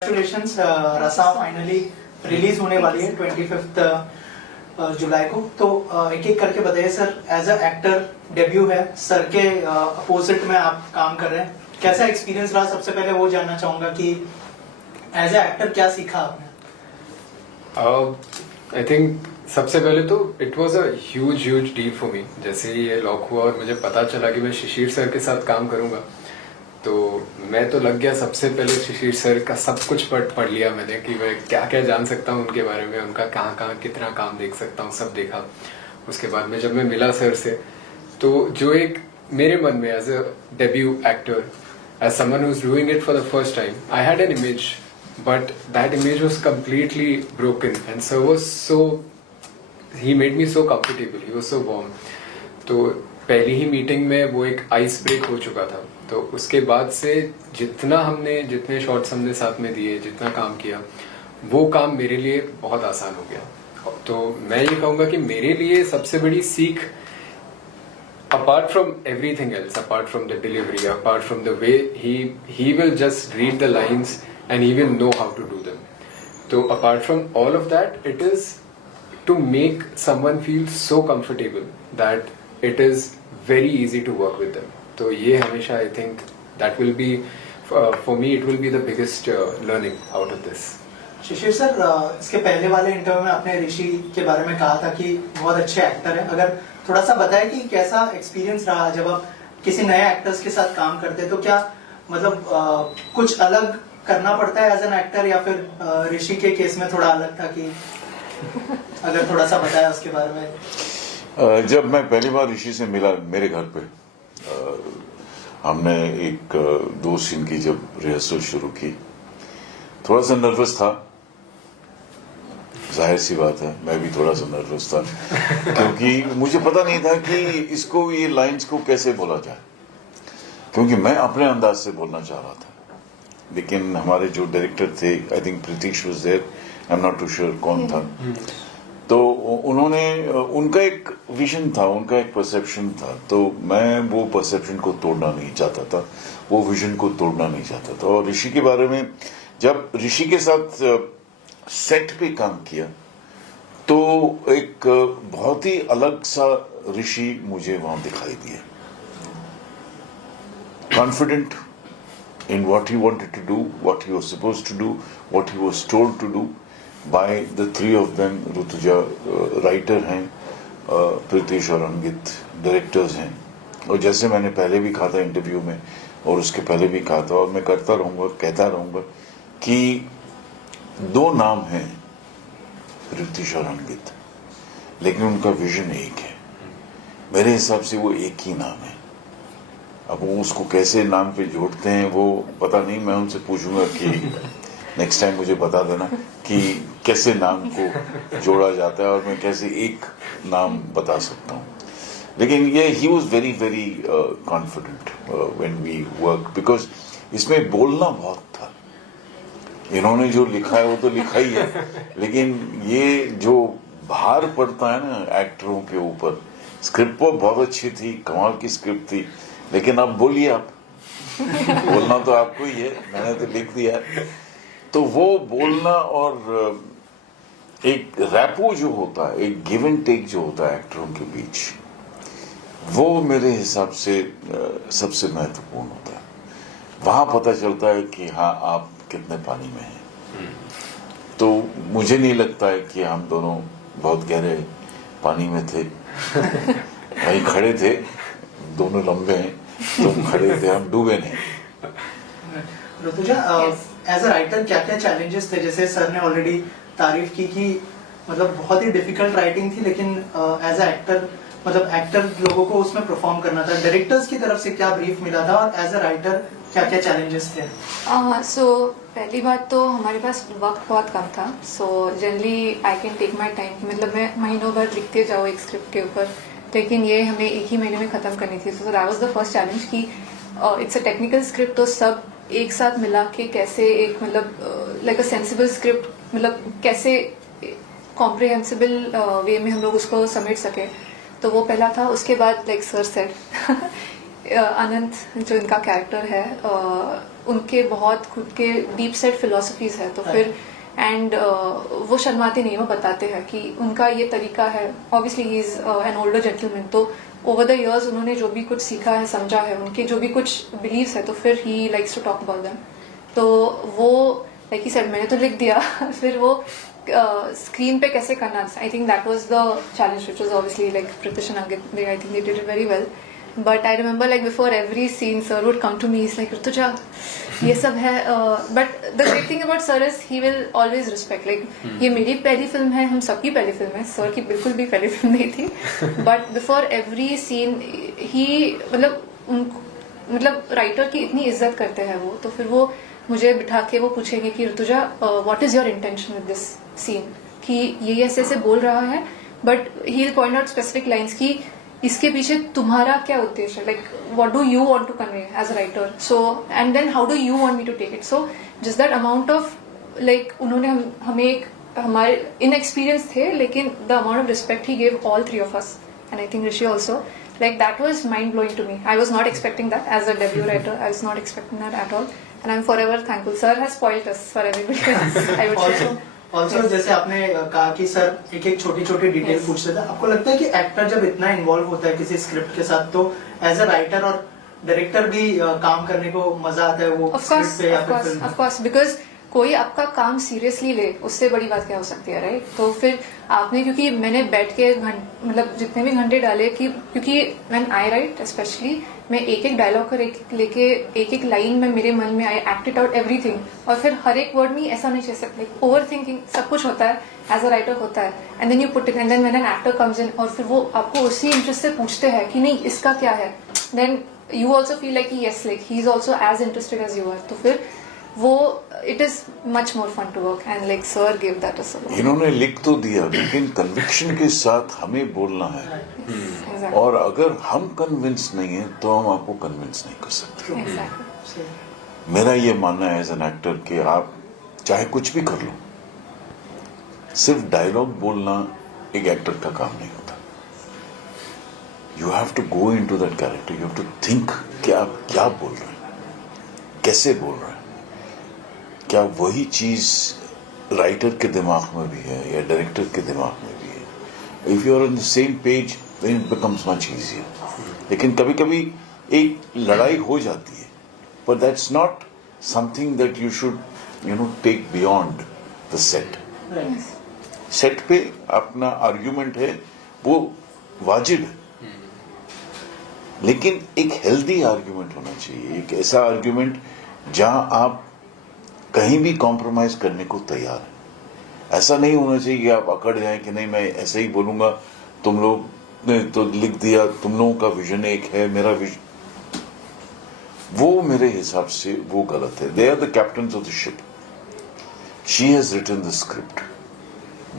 Congratulations, रसा finally release होने वाली है 25 जुलाई को। तो एक एक करके बताइए sir, as a actor debut है, सर के अपोजिट में आप काम कर रहे हैं, कैसा एक्सपीरियंस रहा? सबसे पहले वो जानना चाहूंगा कि एज अ एक्टर क्या सीखा आपने? आई थिंक सबसे पहले तो it was a huge deal for me. जैसे ही ये लॉक हुआ और मुझे पता चला कि मैं शिशिर सर के साथ काम करूंगा, तो मैं तो लग गया। सबसे पहले शिशिर सर का सब कुछ पढ़ लिया मैंने कि मैं क्या क्या जान सकता हूँ उनके बारे में, उनका कहाँ कहाँ कितना काम देख सकता हूँ, सब देखा। उसके बाद में जब मैं मिला सर से, तो जो एक मेरे मन में as a debut actor, as someone who is doing it for the first time, I had an image, but that image was completely broken and sir was so, he made me so comfortable, he was so warm. तो पहली ही meeting में वो एक ice break हो चुका था। तो उसके बाद से जितने शॉट्स हमने साथ में दिए, जितना काम किया, वो काम मेरे लिए बहुत आसान हो गया। तो मैं ये कहूँगा कि मेरे लिए सबसे बड़ी सीख, apart from everything else, apart from the delivery, apart from the way he will just read the lines and he will know how to do them. So apart from all of that, it is to make someone feel so comfortable that it is very easy to work with them. तो ये हमेशा I think that will be for me, it will be the biggest learning out of this. Shishir sir, इसके पहले वाले interview में आपने ऋषि के बारे में कहा था कि बहुत अच्छे एक्टर हैं। अगर थोड़ा सा बताएं कि कैसा एक्सपीरियंस रहा जब आप किसी नए एक्टर्स के साथ काम करते हैं, तो क्या मतलब कुछ अलग करना पड़ता है एज एन एक्टर, या फिर ऋषि के केस में थोड़ा अलग था? कि अगर थोड़ा सा बताया उसके बारे में। जब मैं पहली बार ऋषि से मिला मेरे घर पे, हमने एक 2 सीन की जब रिहर्सल शुरू की, थोड़ा सा नर्वस था, जाहिर सी बात है, मैं भी थोड़ा सा नर्वस था क्योंकि मुझे पता नहीं था कि इसको, ये लाइंस को कैसे बोला जाए, क्योंकि मैं अपने अंदाज से बोलना चाह रहा था। लेकिन हमारे जो डायरेक्टर थे, I think Pritish was there, I am not too sure कौन था, तो उन्होंने, उनका एक विजन था, उनका एक परसेप्शन था, तो मैं वो परसेप्शन को तोड़ना नहीं चाहता था, वो विजन को तोड़ना नहीं चाहता था। और ऋषि के बारे में, जब ऋषि के साथ सेट पे काम किया, तो एक बहुत ही अलग सा ऋषि मुझे वहां दिखाई दिया। Confident in what he wanted to do, what he was supposed to do, what he was told to do by the 3 of them. Rutuja writer हैं, प्रीतिश और अंकित डायरेक्टर्स हैं। और जैसे मैंने पहले भी कहा था इंटरव्यू में, और उसके पहले भी कहा था, और मैं करता रहूँगा, कहता रहूँगा कि 2 नाम हैं, प्रीतिश और अंकित, लेकिन उनका विजन एक है। मेरे हिसाब से वो एक ही नाम है। अब वो उसको कैसे नाम पे जोड़ते हैं वो पता नहीं, मैं उनसे पूछूंगा कि नेक्स्ट टाइम मुझे बता देना कि कैसे नाम को जोड़ा जाता है और मैं कैसे एक नाम बता सकता हूँ। लेकिन ये he was very very confident when we work, because इसमें बोलना बहुत था। इन्होंने जो लिखा है वो तो लिखा ही है, लेकिन ये जो भार पड़ता है ना एक्टरों के ऊपर, स्क्रिप्ट वो बहुत अच्छी थी, कमाल की स्क्रिप्ट थी, लेकिन अब बोलिए आप, बोलना तो आपको ही है, मैंने तो लिख दिया है। तो वो बोलना और एक रैपो जो होता है, एक गिव एंड टेक जो होता है एक्टरों के बीच, वो मेरे हिसाब से सबसे महत्वपूर्ण होता है। वहां पता चलता है कि हाँ, आप कितने पानी में हैं। तो मुझे नहीं लगता है कि हम दोनों बहुत गहरे पानी में थे, वहीं खड़े थे, दोनों लंबे हैं, तुम खड़े थे, हम डूबे नहीं। ऋतुजा, एज अ राइटर क्या क्या चैलेंजेस थे? जैसे सर ने ऑलरेडी तारीफ की कि मतलब बहुत ही डिफिकल्ट राइटिंग थी, लेकिन एज अ एक्टर, मतलब एक्टर लोगों को उसमें परफॉर्म करना था। डायरेक्टर्स की तरफ से क्या ब्रीफ मिला था, और एज अ राइटर क्या क्या चैलेंजेस थे? सो पहली बात तो हमारे पास वक्त बहुत कम था। So generally I can take my time, मतलब मैं महीनों भर लिखते जाओ एक स्क्रिप्ट के ऊपर, लेकिन ये हमें एक ही महीने में ख़त्म करनी थी। So that was the first challenge कि इट्स अ टेक्निकल स्क्रिप्ट, तो सब एक साथ मिला के कैसे एक, मतलब लाइक अ सेंसिबल स्क्रिप्ट, मतलब कैसे कॉम्प्रिहेंसिबल वे में हम लोग उसको समेट सके, तो वो पहला था। उसके बाद लाइक सर सेड अनंत जो इनका कैरेक्टर है उनके बहुत खुद के डीप सेट फिलोसफीज है, तो फिर एंड वो शर्माते नहीं, वो बताते हैं कि उनका ये तरीका है. Obviously he is an older gentleman, तो ओवर द इयर्स उन्होंने जो भी कुछ सीखा है, समझा है, उनके जो भी कुछ बिलीव्स है, तो फिर he likes to talk about them. तो वो लाइक ही सेड मैंने तो लिख दिया फिर वो स्क्रीन पे कैसे करना, I think that was the challenge which was obviously like Pritish and Ankit, they I think they did it very well. But I remember like before every scene sir would come to me, he's like Rutuja ये सब है, but the great thing about sir is he will always respect, like ये मेरी पहली film है, हम सबकी पहली फिल्म है, सर की बिल्कुल भी पहली फिल्म नहीं थी, but before every scene he मतलब राइटर की इतनी इज्जत करते हैं वो, तो फिर वो मुझे बिठा के वो पूछेंगे कि Rutuja what is your intention with this scene, कि ये ऐसे ऐसे बोल रहा है, but he will point out specific lines की इसके पीछे तुम्हारा क्या उद्देश्य है, like what do you want to convey as a writer, so and then how do you want me to take it. So just that amount of like उन्होंने हमें एक हमारे इनएक्सपीरियंस थे, लेकिन the amount of respect he gave all three of us, and I think Rishi also, like that was mind blowing to me. I was not expecting that as a debut writer. I was not expecting that at all, and I'm forever thankful. Sir has spoiled us for everybody else, I would say. Also, जैसे आपने कहा कि sir एक एक छोटी छोटी detail पूछते थे, आपको लगता है कि एक्टर जब इतना इन्वॉल्व होता है किसी स्क्रिप्ट के साथ, तो एज अ राइटर और डायरेक्टर भी काम करने को मजा आता है वो स्क्रिप्ट पे या फिर फिल्म? Of course, because कोई आपका काम सीरियसली ले, उससे बड़ी बात क्या हो सकती है, राइट? तो फिर आपने, क्योंकि मैंने बैठ के मतलब जितने भी घंटे डाले, कि क्योंकि व्हेन आई राइट स्पेशली, मैं एक एक डायलॉग कर लेके एक एक लाइन में मेरे मन में I act it out everything, और फिर हर एक वर्ड में ऐसा नहीं चल सकता, ओवर थिंकिंग सब कुछ होता है, एज अ राइटर होता है, and then you put it, and then when an actor comes in, और फिर वो आपको उसी इंटरेस्ट से पूछते हैं कि नहीं इसका क्या है, then you also feel like yes, like he is also as interested as you are, तो फिर वो it is much more fun to work, and like sir give that us a lot. इन्होंने लिख तो दिया, लेकिन कन्विक्शन के साथ हमें बोलना है, Exactly. और अगर हम कन्विंस नहीं है तो हम आपको कन्विंस नहीं कर सकते. Exactly. मेरा ये मानना है एज एन एक्टर कि आप चाहे कुछ भी कर लो, सिर्फ डायलॉग बोलना एक एक्टर का काम नहीं होता. You have to go into that character, you have to think कि आप क्या बोल रहे हैं, कैसे बोल रहे हैं, क्या वही चीज राइटर के दिमाग में भी है या डायरेक्टर के दिमाग में भी है. If you are on the same page then it becomes much easier. लेकिन कभी कभी एक लड़ाई हो जाती है, but that's not something that you should take beyond the set. Set पे अपना आर्ग्यूमेंट है वो वाजिब है, लेकिन एक हेल्दी आर्ग्यूमेंट होना चाहिए, एक ऐसा आर्ग्यूमेंट जहां आप कहीं भी कॉम्प्रोमाइज करने को तैयार है. ऐसा नहीं होना चाहिए कि आप अकड़ जाएं कि नहीं मैं ऐसे ही बोलूंगा, तुम लोग ने तो लिख दिया, तुम लोगों का विजन एक है, मेरा विजन, वो मेरे हिसाब से वो गलत है. They are the captains of the ship. She has written the script.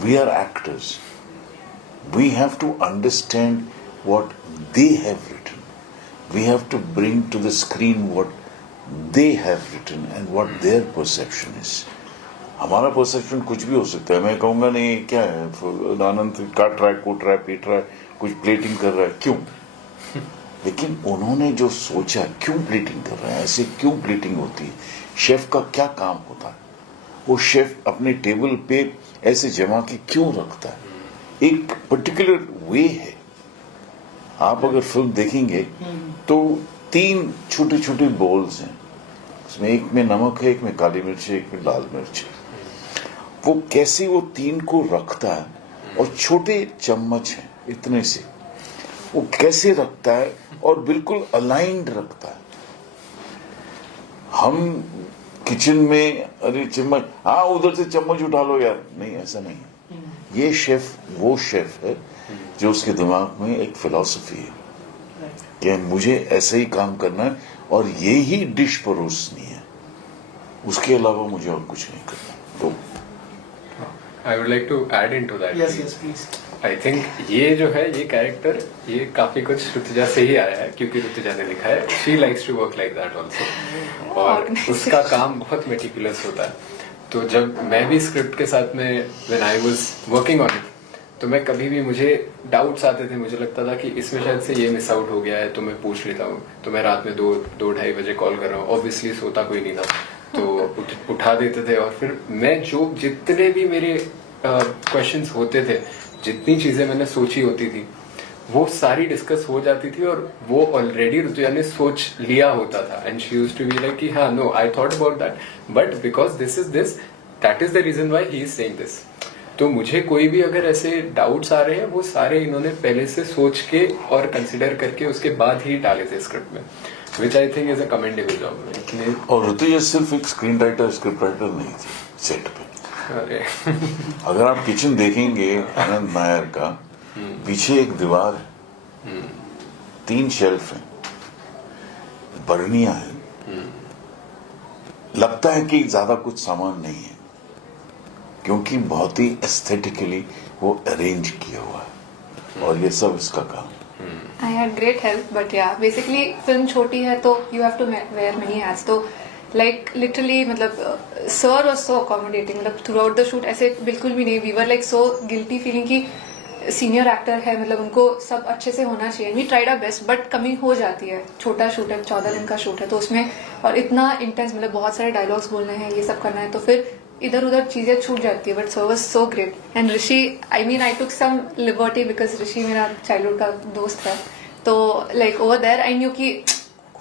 We are actors. We have to understand what they have written. We have to bring to the screen what they have written and what their perception is. हमारा perception कुछ भी हो सकता है. मैं कहूंगा नहीं क्या है, आनंद काट रहा है, कूट रहा है, पीट रहा है, कुछ प्लेटिंग कर रहा है, क्यों? लेकिन उन्होंने जो सोचा, क्यों प्लेटिंग कर रहे हैं, ऐसे क्यों प्लेटिंग होती है, शेफ का क्या काम होता है, वो शेफ अपने टेबल पे ऐसे जमा के क्यों रखता है, एक पर्टिकुलर वे है. आप अगर फिल्म देखेंगे तो 3 छोटे छोटे बॉल्स हैं, उसमें एक में नमक है, एक में काली मिर्च है, एक में लाल मिर्च है. वो कैसे वो 3 को रखता है, और छोटे चम्मच हैं इतने से, वो कैसे रखता है और बिल्कुल अलाइंड रखता है. हम किचन में अरे चम्मच, हाँ उधर से चम्मच उठा लो यार, नहीं ऐसा नहीं है. ये शेफ वो शेफ है जो उसके दिमाग में एक फिलॉसफी है कि मुझे ऐसे ही काम करना है और ये ही डिश परोसनी है, उसके अलावा मुझे और कुछ नहीं करना. तो I would like to add into that. Yes, yes, please. I think ये जो है ये कैरेक्टर ये काफी कुछ ऋतुजा से ही आया है, क्योंकि ऋतुजा ने लिखा है. She likes to work like that also. और उसका काम बहुत मेटिकुलस होता है. तो जब मैं भी स्क्रिप्ट के साथ में when I was working on it, तो मैं कभी भी, मुझे डाउट्स आते थे, मुझे लगता था कि इसमें शायद से ये मिस आउट हो गया है, तो मैं पूछ लेता हूँ। तो मैं रात में 2-2:30 बजे कॉल कर रहा हूँ, ऑब्वियसली सोता कोई नहीं था, तो उठा देते थे। और फिर मैं जो जितने भी मेरे क्वेश्चंस होते थे, जितनी चीज़ें मैंने सोची होती थी, वो सारी डिस्कस हो जाती थी, और वो ऑलरेडी ऋतुजा ने सोच लिया होता था। And she used to be like कि हाँ, no, I thought about that, but because this is this, that is the reason why he is saying this. तो मुझे कोई भी अगर ऐसे डाउट्स आ रहे हैं, वो सारे इन्होंने पहले से सोच के और कंसिडर करके उसके बाद ही डाले थे स्क्रिप्ट में, which I think is a commendable job. और ऋतुजा सिर्फ एक स्क्रीन राइटर, स्क्रिप्ट राइटर नहीं थी सेट पे। अरे अगर आप किचन देखेंगे आनंद नायर का, पीछे एक दीवार है, 3 शेल्फ हैं, बर्नियां हैं, लगता है कि ज्यादा कुछ सामान नहीं है, क्योंकि बहुत ही एस्थेटिकली वो अरेंज किया हुआ है, और ये सब इसका काम। I had great help, but yeah, basically film छोटी है तो you have to wear many hats. तो like literally मतलब sir was so accommodating, मतलब throughout the shoot ऐसे बिल्कुल भी नहीं, we were like so guilty feeling कि सीनियर एक्टर है, मतलब उनको सब अच्छे से होना चाहिए। We tried our best, but कमी हो जाती है। छोटा शूट है, 14 दिन का शूट है, तो उसमें और इतना इंटेंस, मतलब बहुत सारे डायलॉग्स बोलने हैं, ये सब करना है, तो फिर इधर उधर चीजें छूट जाती है। But so was so great. And Rishi, I mean I took some liberty because Rishi मेरा चाइल्डहुड का दोस्त है, तो like over there I knew कि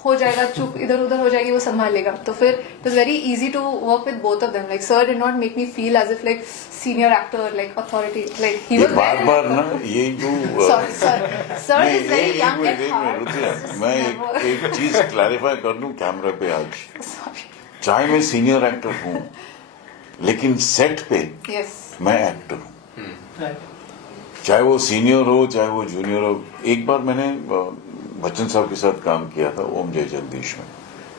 हो जाएगा, चुप इधर उधर हो जाएगी, वो संभालेगा। तो फिर it was very easy to work with both of them. Like sir did not make me feel as if like senior actor, like authority, like he was बार बार ना ये जो sorry sir is very young at heart. मैं एक चीज clarify कर दूं कैमरा पे आज, चाहे मैं सीनियर एक्टर हूँ, लेकिन सेट पे मैं एक्टर हूँ, चाहे वो सीनियर हो चाहे वो जूनियर हो। एक बार मैंने बच्चन साहब के साथ काम किया था ओम जय जगदीश में,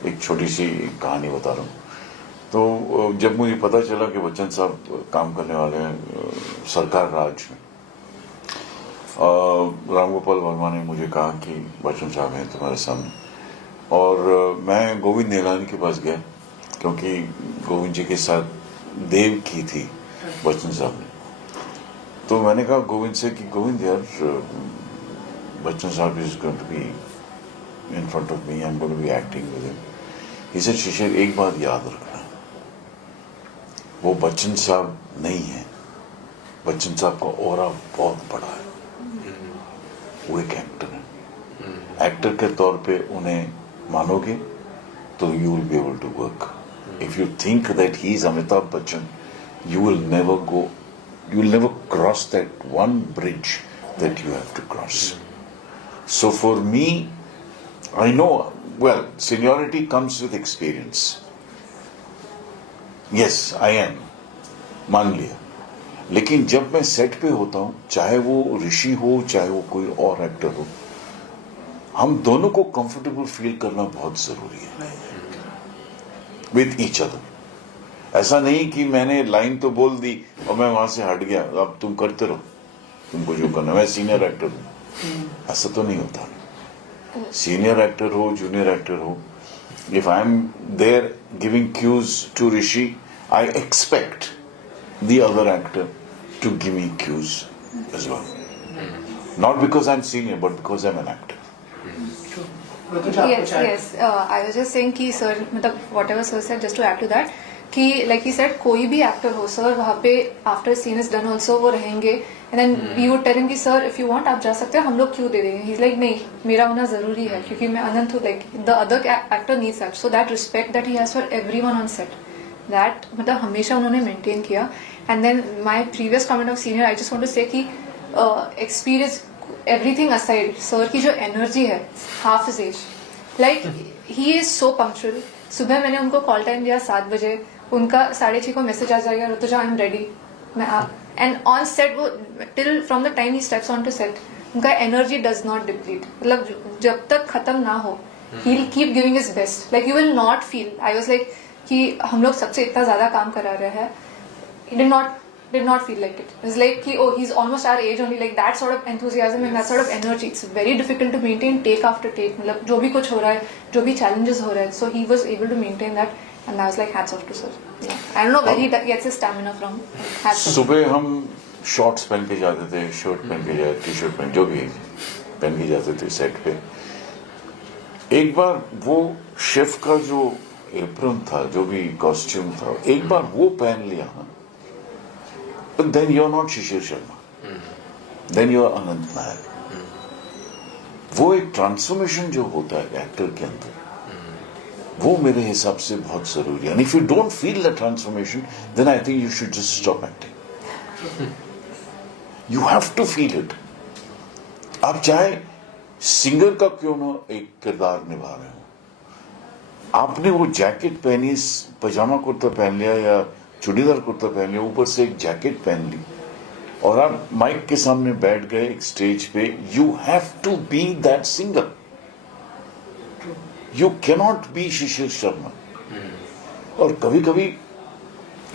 एक छोटी सी कहानी बता रहा हूँ। तो जब मुझे पता चला कि बच्चन साहब काम करने वाले हैं सरकार राज में, रामगोपाल वर्मा ने मुझे कहा कि बच्चन साहब हैं तुम्हारे सामने, और मैं गोविंद निहलानी के पास गया, क्योंकि गोविंद जी के साथ देव की थी बच्चन साहब ने। तो मैंने कहा गोविंद से कि गोविंद यार, Bachchan Sahab is going to be in front of me, I am going to be acting with him. He said Shishir, एक बात याद रखना, वो बच्चन साहब नहीं है, बच्चन साहब का ऑरा बहुत बड़ा है, वो एक एक्टर है। एक्टर के तौर पे उन्हें मानोगे तो you will be able to work. If you think that he is Amitabh Bachchan, you will never cross that one bridge that you have to cross. So for me, I know, well, seniority comes with experience. Yes, I am, मान लिया, लेकिन जब मैं set पे होता हूँ, चाहे वो ऋषि हो चाहे वो कोई और एक्टर हो, हम दोनों को कंफर्टेबल फील करना बहुत जरूरी है विद ईच अदर। ऐसा नहीं कि मैंने लाइन तो बोल दी और मैं वहां से हट गया, अब तुम करते रहो, तुमको जो करना, मैं सीनियर एक्टर हूं, ऐसा तो नहीं होता। सीनियर एक्टर हो जूनियर एक्टर हो, if I am there giving cues to Rishi, I expect the other actor to give me cues as well, not because I am senior but because I am an actor. Yes. I was just saying कि sir, मतलब whatever sir said, just to add to that, कि like he said, कोई भी actor हो sir, वहाँ पे after scene is done also वो रहेंगे, and then we would tell him कि sir if you want आप जा सकते हो, हम लोग क्यों दे देंगे। He's like नहीं, मेरा होना जरूरी है, क्योंकि मैं अनंत हूँ, like the other actor needs that, so that respect that he has for everyone on set, that मतलब हमेशा उन्होंने maintain किया। And then my previous comment of senior, I just want to say कि experience everything aside, सर की जो energy है, half is as, like he is so punctual. सुबह मैंने उनको कॉल टाइम दिया 7 बजे, उनका 6:30 को मैसेज आ जाएगा, ऋतुजा आई एम रेडी, मैं आप, एंड ऑन सेट वो till from the time he steps on to set, उनका एनर्जी डज नॉट डिप्लीट, मतलब जब तक खत्म ना हो, he will keep giving his best, like you will not feel, I was like कि हम लोग सबसे इतना ज्यादा काम करा रहे हैं, he did not feel like it. It's like कि oh he's almost our age only, like that sort of enthusiasm and that sort of energy. It's very difficult to maintain take after take. मतलब जो भी कुछ हो रहा है, जो भी challenges हो रहा है, so he was able to maintain that, and I was like hats off to sir. Yeah. I don't know where he gets his stamina from. Hats off. सुबह हम शॉर्ट्स पहन के जाते थे, शर्ट पहन के जाते, टी शर्ट पहन, जो भी पहन के जाते थे सेट पे। एक बार वो शेफ का जो एप्रन था, जो भी कॉस्ट्यूम था, एक बार वो पहन लिया ना, then you are not Shishir Sharma, then you are Anant Nayak. वो एक ट्रांसफॉर्मेशन जो होता है एक्टर के अंदर, वो मेरे हिसाब से बहुत जरूरी है। And if you don't feel the transformation, then I think you should just stop acting. You have to feel it. आप चाहे सिंगर का क्यों ना एक किरदार निभा रहे हो, आपने वो जैकेट पहनी, पजामा कुर्ता पहन लिया या चूड़ीदार कुर्ता पहन लिया, ऊपर से एक जैकेट पहन ली, और आप माइक के सामने बैठ गए एक स्टेज पे, you have to be that singer. You cannot be Shishir Sharma. और कभी कभी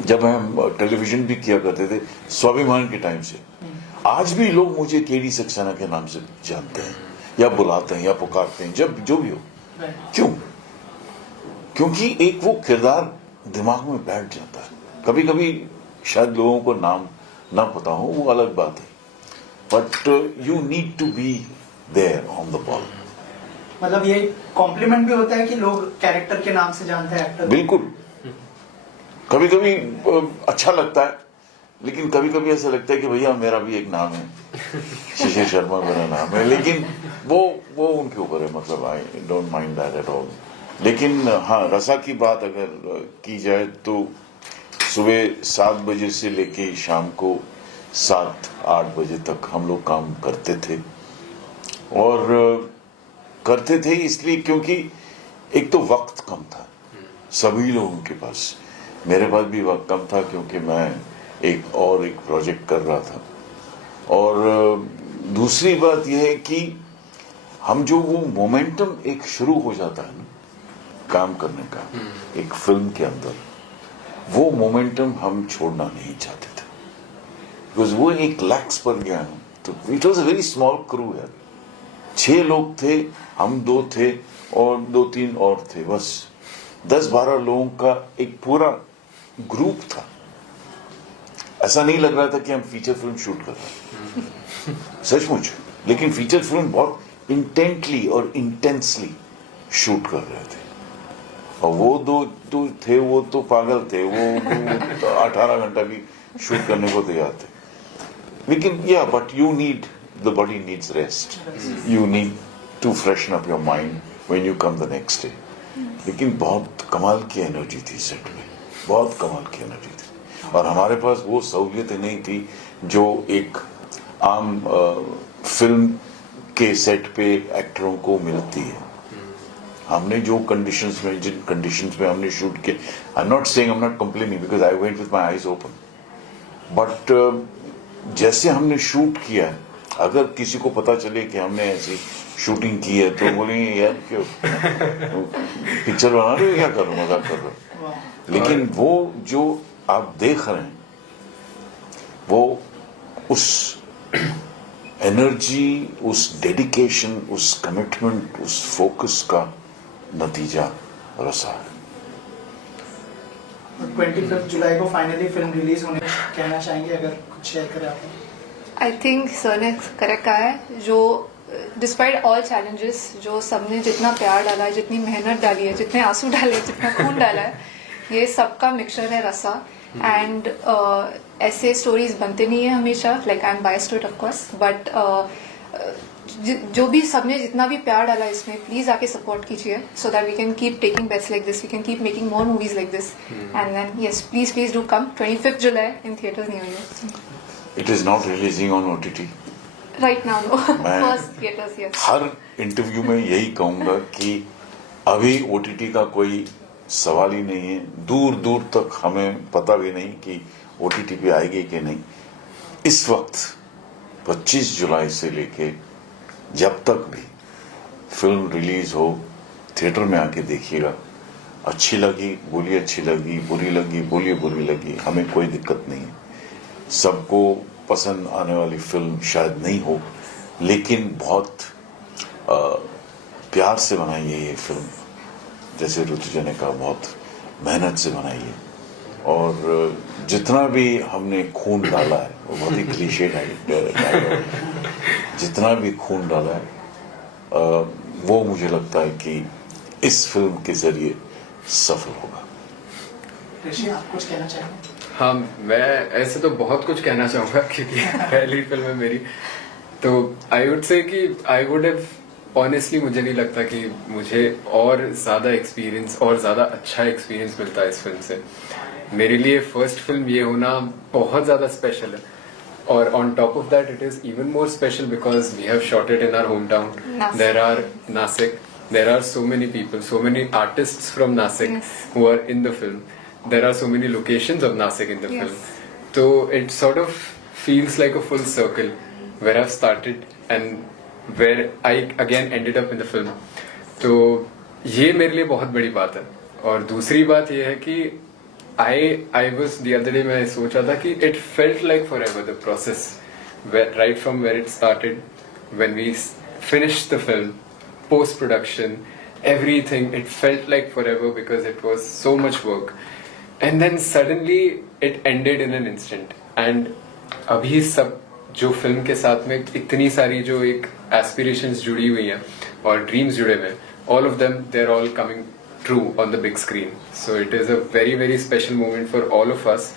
जब हम टेलीविजन भी किया करते थे स्वाभिमान के टाइम से, आज भी लोग मुझे केडी सक्सेना के नाम से जानते हैं या बुलाते हैं या पुकारते हैं, जब जो भी हो। क्यों? क्योंकि एक वो किरदार दिमाग में बैठ जाता है। कभी कभी शायद लोगों को नाम ना पता हो, वो अलग बात है, but you need to be there on the ball. मतलब ये कॉम्प्लीमेंट भी होता है कि लोग कैरेक्टर के नाम से जानते हैं एक्टर। बिल्कुल। कभी कभी अच्छा लगता है, लेकिन कभी कभी ऐसा लगता है कि भैया मेरा भी एक नाम है, शिशिर शर्मा मेरा नाम है, लेकिन वो उनके ऊपर है, मतलब I don't mind that at all. लेकिन हाँ, रसा की बात अगर की जाए तो सुबह 7 बजे से लेके शाम को 7-8 बजे तक हम लोग काम करते थे। और करते थे इसलिए क्योंकि एक तो वक्त कम था सभी लोगों के पास, मेरे पास भी वक्त कम था क्योंकि मैं एक प्रोजेक्ट कर रहा था। और दूसरी बात यह है कि हम जो वो मोमेंटम एक शुरू हो जाता है ना काम करने का एक फिल्म के अंदर, वो मोमेंटम हम छोड़ना नहीं चाहते थे, बिकॉज वो एक लैक्स पर गया ना। तो it was a very small crew है, 6 लोग थे, हम 2 थे और 2-3 और थे, बस 10-12 लोगों का एक पूरा ग्रुप था। ऐसा नहीं लग रहा था कि हम फीचर फिल्म शूट कर रहे हैं, सचमुच। लेकिन फीचर फिल्म बहुत इंटेंटली और इंटेंसली शूट कर रहे थे। और वो दो थे, वो तो पागल थे, वो तो 18 घंटा भी शूट करने को तैयार थे। लेकिन या but you need, the body needs rest, you need to freshen up your mind when you come the next day. लेकिन बहुत कमाल की एनर्जी थी सेट में, बहुत कमाल की एनर्जी थी। और हमारे पास वो सहूलियतें नहीं थी जो एक आम फिल्म के सेट पे एक्टरों को मिलती है। हमने जो कंडीशंस में, जिन कंडीशंस में हमने शूट किया, आई am not saying, I am not complaining because I went with my eyes open, but जैसे हमने शूट किया, अगर किसी को पता चले कि हमने ऐसी शूटिंग की है तो बोलेंगे यार क्यों पिक्चर बना रहे हो, क्या कर रहे हो, मजाक कर रहे हो। लेकिन वो जो आप देख रहे हैं, वो उस एनर्जी, उस डेडिकेशन, उस कमिटमेंट, उस फोकस का नतीजा रसा है। 25 जुलाई को फाइनली फिल्म रिलीज होने, कहना चाहेंगे अगर कुछ शेयर करें आप? आई थिंक सर ने करेक्ट कहा है, जो डिस्पाइट ऑल चैलेंजेस, जो सबने जितना प्यार डाला है, जितनी मेहनत डाली है, जितने आंसू डाले हैं, जितना खून डाला है, ये सबका मिक्सचर है रसा। एंड ऐसे स्टोरीज बनते नहीं है हमेशा, like I am biased to it of course, but जो भी सबने जितना भी प्यार डाला इसमें, प्लीज आके सपोर्ट कीजिए, so that we can keep taking bets like this, we can keep making more movies like this. And then yes, please do come 25 July in theatres new year. It is not releasing on OTT right now no, मैं first theatres. Yes, हर interview में यही कहूंगा कि अभी OTT का कोई सवाल ही नहीं है। दूर दूर तक हमें पता भी नहीं कि OTT पे आएगी कि नहीं। इस वक्त 25 जुलाई से लेके जब तक भी फिल्म रिलीज हो, थिएटर में आके देखिएगा। अच्छी लगी बोलिए अच्छी लगी, बुरी लगी बोलिए बुरी लगी, हमें कोई दिक्कत नहीं है। सबको पसंद आने वाली फिल्म शायद नहीं हो, लेकिन बहुत प्यार से बनाई है ये फिल्म, जैसे ऋतुजा ने कहा, बहुत मेहनत से बनाई है। और जितना भी हमने खून डाला है, वो बहुत ही क्लीशे डायलॉग है, जितना भी खून डाला है वो मुझे लगता है कि इस फिल्म के जरिए सफल होगा। ऋषि, आप कुछ कहना चाहेंगे? हाँ, मैं ऐसे तो बहुत कुछ कहना चाहूंगा क्योंकि पहली फिल्म है मेरी, तो आई वुड से कि आई वुड हैव ऑनेस्टली, मुझे नहीं लगता कि मुझे और ज्यादा एक्सपीरियंस और ज्यादा अच्छा एक्सपीरियंस मिलता है इस फिल्म से। मेरे लिए फर्स्ट फिल्म ये होना बहुत ज्यादा स्पेशल है, और on top of that it is even more special because we have shot it in our home town. There are Nashik, there are so many people, so many artists from Nasik who are in the film. There are so many locations of Nasik in the film. So it sort of feels like a full circle where I've started and where I again ended up in the film. तो ये मेरे लिए बहुत बड़ी बात है। और दूसरी बात ये है कि I was the other day, मैं सोच रहा था कि it felt like forever, the process, right from where it started, when we finished the film, post-production, everything, it felt like forever because it was so much work. And then suddenly it ended in an instant. And अभी सब जो film के साथ में इतनी सारी जो एक aspirations जुड़ी हुई हैं और dreams जुड़े हुए हैं, all of them, they're all coming true on the big screen. So it is a very, very special moment for all of us.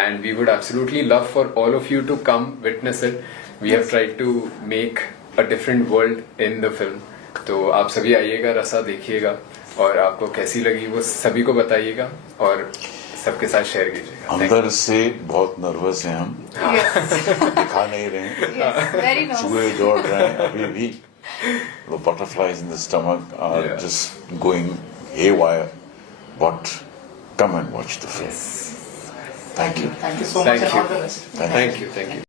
And we would absolutely love for all of you to come witness it. We have tried to make a different world in the film. तो आप सभी आइएगा, रसा देखिएगा, और आपको कैसी लगी वो सभी को बताइएगा और सबके साथ शेयर कीजिएगा। अंदर से बहुत नर्वस हैं हम, दिखा नहीं रहे हैं, चूहे दौड़ रहे हैं अभी भी, the butterflies in the stomach are just going haywire, but come and watch the film. Thank you so much and all the best. Thank you.